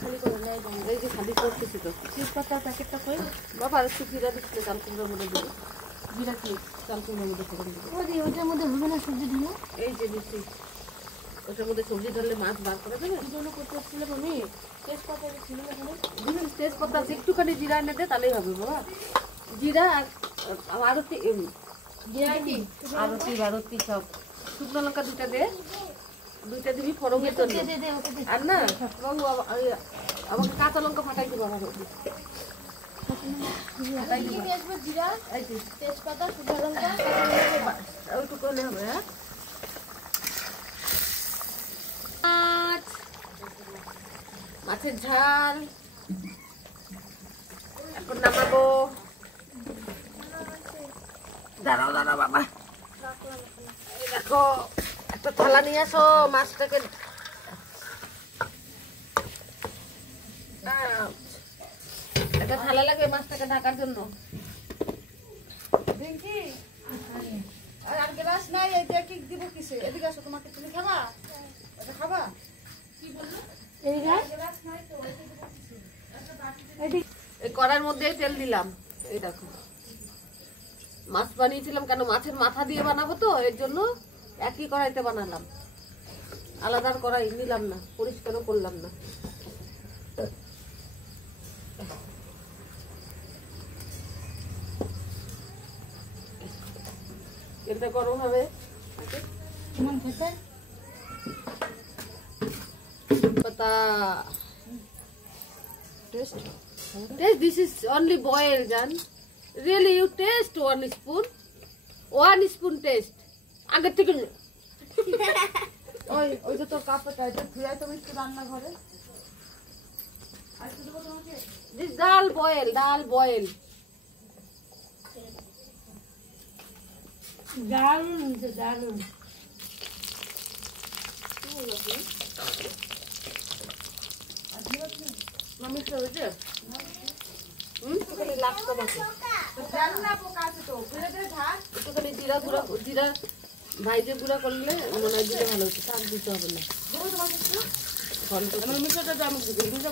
খালি করে নেয়, এই যে খালি করতেছি তো। তেজপাতার প্যাকেটটা কই বাবা, একটু জিরা দিচ্ছিল চাল কুমড়োর মধ্যে দেবো। জিরা কি চাল কুমড়োর মধ্যে ফোড়ন দেবো। ওটার মধ্যে হবে না সবজি ঢালো? এই যে দিচ্ছি, ওটার মধ্যে সবজি ঢাললে মাছ বার করে দেবে। কি জন্য করতে হচ্ছিল আমি? তেজপাতা ছিল না এখানে, তেজপাতা একটুখানি জিরা এনে দে, তাহলেই হবে বাবা। জিরা আর আরতি, জিরা কি আরতি ভারতি সব, শুকনো লঙ্কা দুটা দে, দুইটা দিবি ফোড়নের জন্য। আর না বাবু আমাকে কাঁচা লঙ্কা ফাটাই দিবো আমার তেজপাতা শুকনো লঙ্কা ওইটুকু হলে হবে। হ্যাঁ, মাছের ঝাল এখন নামাবো। দাঁড়াও দাঁড়াও বাবা, দেখো একটা থালা নিয়ে আসো, মাছটাকে একটা থালা লাগবে মাছটাকে ঢাকার জন্য। আর গ্লাস নাই, এটা কি দিব কিসে? এদিকে আসো, তোমাকে তুমি খাবা, এটা খাবা? কি বললো? এই কড়ার মধ্যে তেল দিলাম, এই দেখো মাছ বানিয়েছিলাম, কেন মাছের মাথা দিয়ে বানাবো তো, এর জন্য একই কড়াইতে বানালাম, আলাদা কড়াই নিলাম না, পরিষ্কারও করলাম না। তেলটা গরম হবে, পাতা taste. This is only boil, Jan. Really, you taste 1 spoon. 1 spoon taste. আগে থেকে ওই যে তোর কাপটা এটা ধুয়াই তো একটু রান্না ঘরে। This dal boil, dal boil. দারুন। মামি তো হয়েছে, একটুখানি লাগতো বাকি, একটুখানি জিরা গুঁড়া, জিরা ভাইজে গুঁড়া করলে মনে হয় দিলে ভালো হচ্ছে, শাক দিতে হবে না।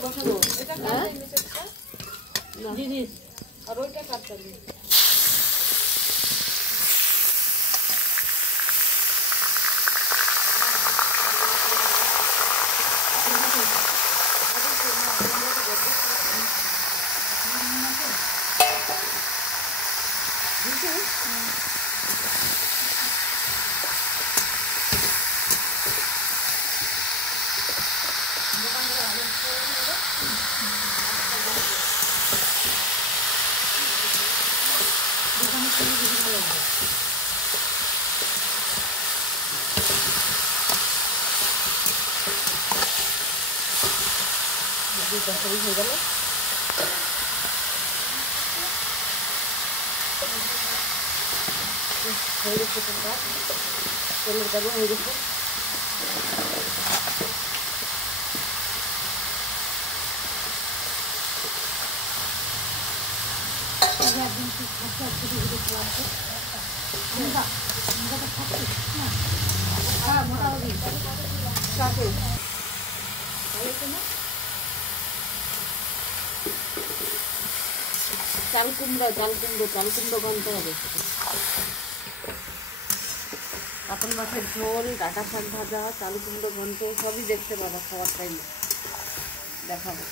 বসাবো জিনিস আর ওইটা কাটতে হবে। হয়ে গেল, হয়ে গেছে তোমরা, তেলের দাগো হয়ে গেছে। চাল কুমড়ো গন্ধ হবে। কাতল মাছের ঝোল, ডাঁটা শাক ভাজা, চাল কুমড়ো ঘন্ট সবই দেখতে পাবো খাওয়ার টাইমে, দেখাবো।